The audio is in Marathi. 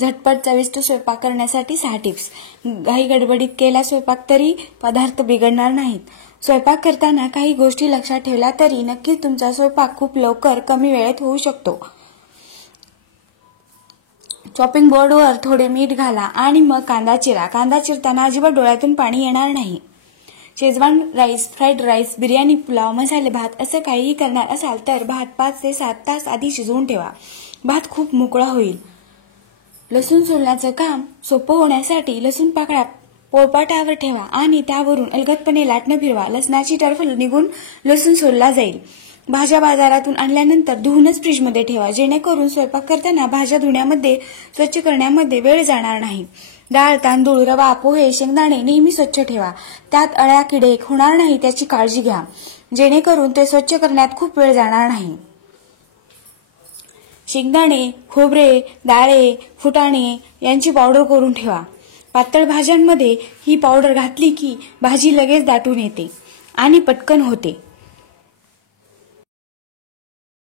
झटपट चविष्ट स्वयंपाक करण्यासाठी 6 टिप्स। घाई गडबडीत केला स्वयंपाक तरी पदार्थ बिघडणार नाहीत। स्वयंपाक करताना काही गोष्टी लक्षात ठेवल्या तरी नक्कीच तुमचा स्वयंपाक खूप लवकर कमी वेळेत होऊ शकतो। चॉपिंग बोर्डवर थोडे मीठ घाला आणि मग कांदा चिरा। कांदा चिरताना अजिबात डोळ्यातून पाणी येणार नाही। Schezwan rice, fried rice, biryani, pulao, मसाले भात असं काहीही करणार असाल तर भात 5 ते 7 तास आधी शिजवून ठेवा। भात खूप मोकळा होईल। लसूण सोलण्याचं काम सोपं होण्यासाठी लसूण पाकळ्या पोळपाटावर ठेवा आणि त्यावरून अलगदपणे लाटणं फिरवा। लसणाची टरफल निघून लसूण सोलला जाईल। भाज्या बाजारातून आणल्यानंतर धुवूनच फ्रीजमध्ये ठेवा, जेणेकरून स्वयंपाक करताना भाज्या धुण्यामध्ये, स्वच्छ करण्यामध्ये वेळ जाणार नाही। डाळ, तांदूळ, रवा, पोहे, शेंगदाणे नेहमी स्वच्छ ठेवा। त्यात अळ्या, किडे होणार नाही त्याची काळजी घ्या, जेणेकरून ते स्वच्छ करण्यात खूप वेळ जाणार नाही। शेंगदाणे, खोबरे, डाळे, फुटाणे यांची पावडर करून ठेवा। पातळ भाज्यांमध्ये ही पावडर घातली की भाजी लगेच दाटून येते आणि पटकन होते।